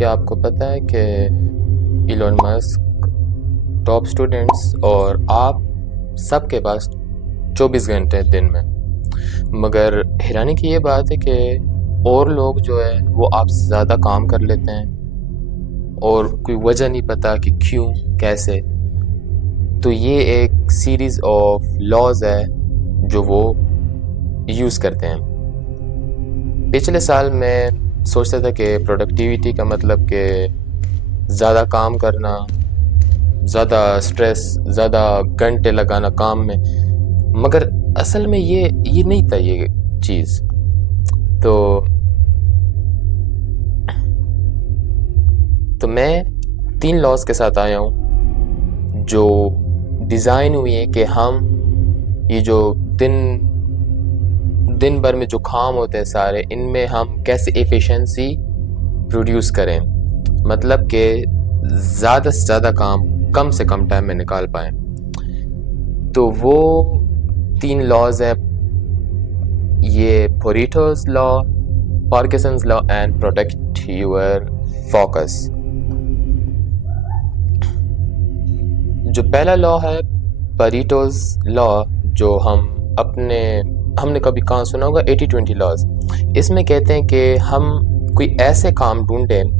क्या आपको पता है कि इलॉन मस्क, टॉप स्टूडेंट्स और आप सबके पास 24 घंटे हैं दिन में, मगर हैरानी की ये बात है कि और लोग जो है वो आपसे ज़्यादा काम कर लेते हैं और कोई वजह नहीं पता कि क्यों कैसे। तो ये एक सीरीज़ ऑफ लॉज है जो वो यूज़ करते हैं। पिछले साल मैं सोचता था कि प्रोडक्टिविटी का मतलब कि ज़्यादा काम करना, ज़्यादा स्ट्रेस, ज़्यादा घंटे लगाना काम में, मगर असल में ये नहीं था ये चीज़। तो मैं 3 लॉज के साथ आया हूँ जो डिज़ाइन हुई है कि हम ये जो दिन भर में जो काम होते हैं सारे, इनमें हम कैसे एफिशिएंसी प्रोड्यूस करें, मतलब कि ज़्यादा से ज़्यादा काम कम से कम टाइम में निकाल पाएँ। तो वो 3 लॉज हैं, ये Pareto's law, Parkinson's law and protect your focus. जो पहला लॉ है पैरेटो's लॉ, जो हमने कभी कहाँ सुना होगा, 80-20 लॉज। इसमें कहते हैं कि हम कोई ऐसे काम ढूंढें,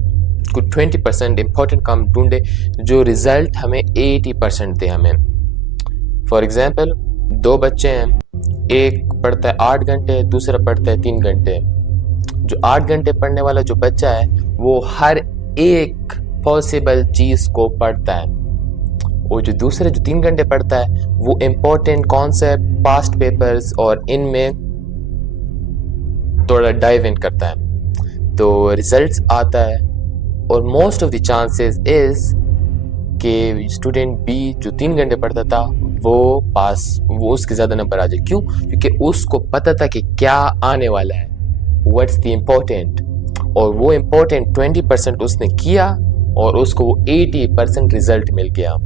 कोई 20% इम्पोर्टेंट काम ढूंढे जो रिजल्ट हमें 80% दे हमें। फॉर एग्जाम्पल, 2 बच्चे हैं, एक पढ़ता है 8 घंटे, दूसरा पढ़ता है 3 घंटे। जो 8 घंटे पढ़ने वाला जो बच्चा है वो हर एक पॉसिबल चीज़ को पढ़ता है, और जो दूसरे जो 3 घंटे पढ़ता है वो इम्पोर्टेंट कॉन्सेप्ट, पास्ट पेपर्स और इनमें थोड़ा डाइव इन करता है, तो रिजल्ट्स आता है। और most of the chances is कि स्टूडेंट बी जो 3 घंटे पढ़ता था वो उसके ज़्यादा नंबर आ जाए। क्यों? क्योंकि उसको पता था कि क्या आने वाला है, व्हाट्स द इम्पोर्टेंट, और वो इम्पोर्टेंट 20% उसने किया और उसको वो 80% रिजल्ट मिल गया।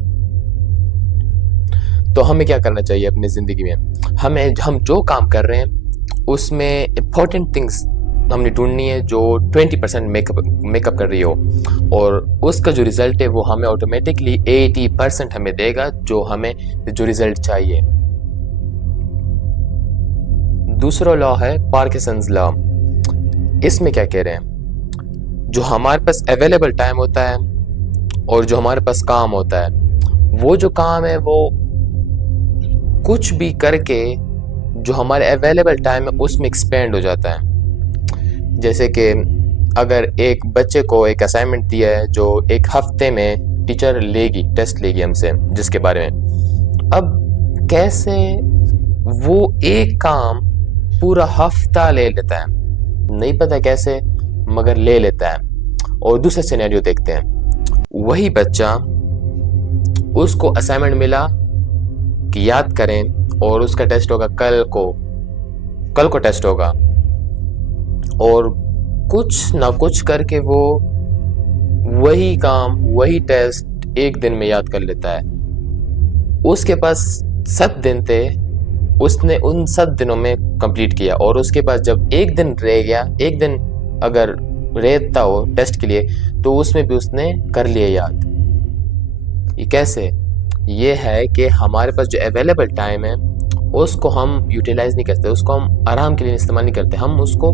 तो हमें क्या करना चाहिए अपनी ज़िंदगी में? हम जो काम कर रहे हैं उसमें इम्पोर्टेंट थिंग्स हमने ढूंढनी है जो 20% मेकअप कर रही हो, और उसका जो रिज़ल्ट है वो हमें ऑटोमेटिकली 80% हमें देगा जो रिज़ल्ट चाहिए। दूसरा लॉ है पार्किंसंस लॉ। इसमें क्या कह रहे हैं, जो हमारे पास अवेलेबल टाइम होता है और जो हमारे पास काम होता है, वो जो काम है वो कुछ भी करके जो हमारे अवेलेबल टाइम है उसमें एक्सपेंड हो जाता है। जैसे कि अगर एक बच्चे को एक असाइनमेंट दिया है जो एक हफ्ते में टीचर टेस्ट लेगी हमसे, जिसके बारे में, अब कैसे वो एक काम पूरा हफ्ता ले लेता है, नहीं पता कैसे, मगर ले लेता है। और दूसरा सिनेरियो देखते हैं, वही बच्चा, उसको असाइनमेंट मिला कि याद करें और उसका टेस्ट होगा कल को टेस्ट होगा, और कुछ ना कुछ करके वो वही काम, वही टेस्ट एक दिन में याद कर लेता है। उसके पास 7 दिन थे, उसने उन 7 दिनों में कंप्लीट किया, और उसके पास जब एक दिन रह गया, एक दिन अगर रहता हो टेस्ट के लिए, तो उसमें भी उसने कर लिया याद। ये कैसे? ये है कि हमारे पास जो अवेलेबल टाइम है उसको हम यूटिलाइज नहीं करते, उसको हम आराम के लिए इस्तेमाल नहीं करते, हम उसको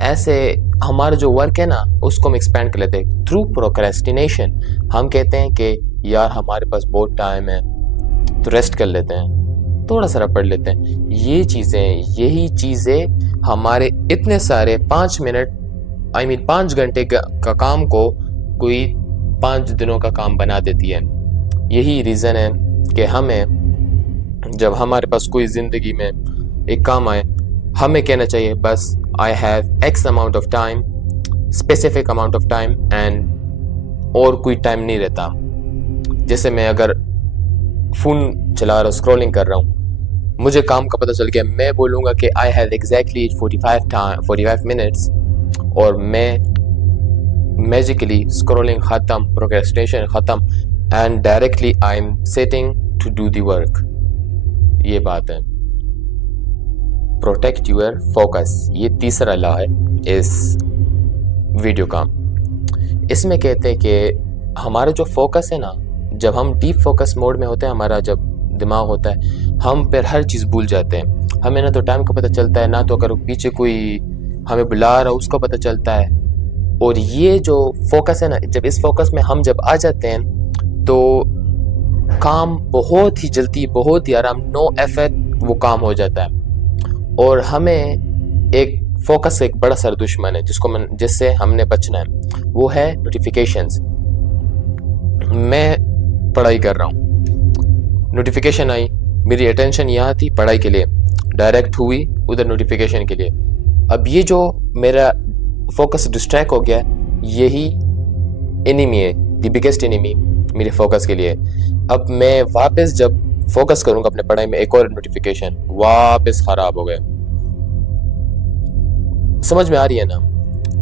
ऐसे, हमारा जो वर्क है ना उसको हम एक्सपेंड कर लेते हैं थ्रू प्रोक्रेस्टिनेशन। हम कहते हैं कि यार हमारे पास बहुत टाइम है तो रेस्ट कर लेते हैं, थोड़ा सा पढ़ लेते हैं। यही चीज़ें हमारे इतने सारे 5 घंटे का काम को कोई 5 दिनों का काम बना देती है। यही रीज़न है कि हमें, जब हमारे पास कोई ज़िंदगी में एक काम आए, हमें कहना चाहिए बस I have x amount of time, specific amount of time, and और कोई टाइम नहीं रहता। जैसे मैं अगर फ़ोन चला रहा हूँ, स्क्रॉलिंग कर रहा हूँ, मुझे काम का पता चल गया, मैं बोलूँगा कि आई हैव एग्जैक्टली 45 मिनट्स, और मैं मैजिकली स्क्रॉलिंग ख़त्म, प्रोक्रेस्टिनेशन ख़त्म, and directly I am sitting to do the work. ये बात है प्रोटेक्ट योर फोकस। ये तीसरा लॉ है इस वीडियो का। इसमें कहते हैं कि हमारा जो फोकस है ना, जब हम डीप फोकस मोड में होते हैं, हमारा जब दिमाग होता है, हम फिर हर चीज़ भूल जाते हैं। हमें ना तो टाइम का पता चलता है, ना तो अगर पीछे कोई हमें बुला रहा है उसका पता चलता है। और ये जो फोकस है ना, जब इस फोकस में हम जब आ जाते हैं तो काम बहुत ही जल्दी, बहुत ही आराम, नो एफर्ट वो काम हो जाता है। और हमें एक फोकस एक बड़ा सर दुश्मन है जिससे हमने बचना है, वो है नोटिफिकेशंस। मैं पढ़ाई कर रहा हूँ, नोटिफिकेशन आई, मेरी अटेंशन यहाँ थी पढ़ाई के लिए, डायरेक्ट हुई उधर नोटिफिकेशन के लिए। अब ये जो मेरा फोकस डिस्ट्रैक्ट हो गया, यही एनिमी है, द बिगेस्ट एनिमी मेरे फोकस के लिए। अब मैं वापस जब फोकस करूंगा अपने पढ़ाई में, एक और नोटिफिकेशन, वापस खराब हो गया। समझ में आ रही है ना?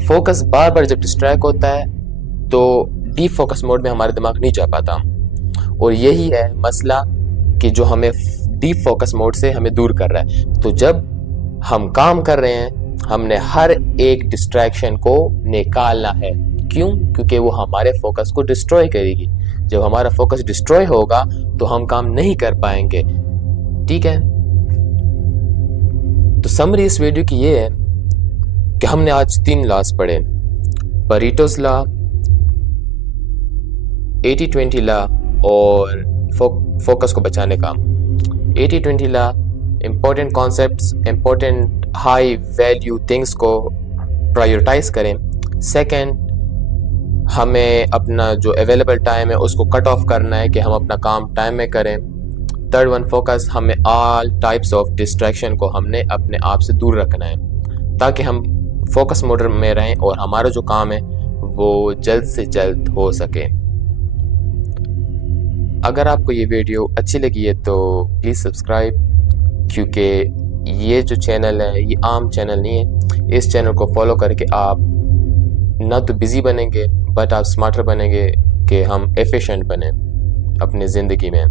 फोकस बार बार जब डिस्ट्रैक्ट होता है तो डीप फोकस मोड में हमारा दिमाग नहीं जा पाता। और यही है मसला कि जो हमें डीप फोकस मोड से हमें दूर कर रहा है। तो जब हम काम कर रहे हैं, हमने हर एक डिस्ट्रैक्शन को निकालना है। क्यों? क्योंकि वो हमारे फोकस को डिस्ट्रॉय करेगी। जब हमारा फोकस डिस्ट्रॉय होगा तो हम काम नहीं कर पाएंगे। ठीक है? तो समरी इस वीडियो की ये है कि हमने आज 3 लॉस पढ़े, परेटोस लॉ, 80-20 लॉ और फोकस को बचाने का। 80-20 law, important concepts, important high value things को प्रायोरिटाइज करें। सेकंड, हमें अपना जो अवेलेबल टाइम है उसको कट ऑफ करना है कि हम अपना काम टाइम में करें। थर्ड वन, फोकस, हमें ऑल टाइप्स ऑफ डिस्ट्रैक्शन को हमने अपने आप से दूर रखना है ताकि हम फोकस मोड में रहें और हमारा जो काम है वो जल्द से जल्द हो सके। अगर आपको ये वीडियो अच्छी लगी है तो प्लीज़ सब्सक्राइब, क्योंकि ये जो चैनल है ये आम चैनल नहीं है। इस चैनल को फॉलो करके आप ना तो बिज़ी बनेंगे बट आप स्मार्टर बनेंगे कि हम एफिशिएंट बने अपनी ज़िंदगी में।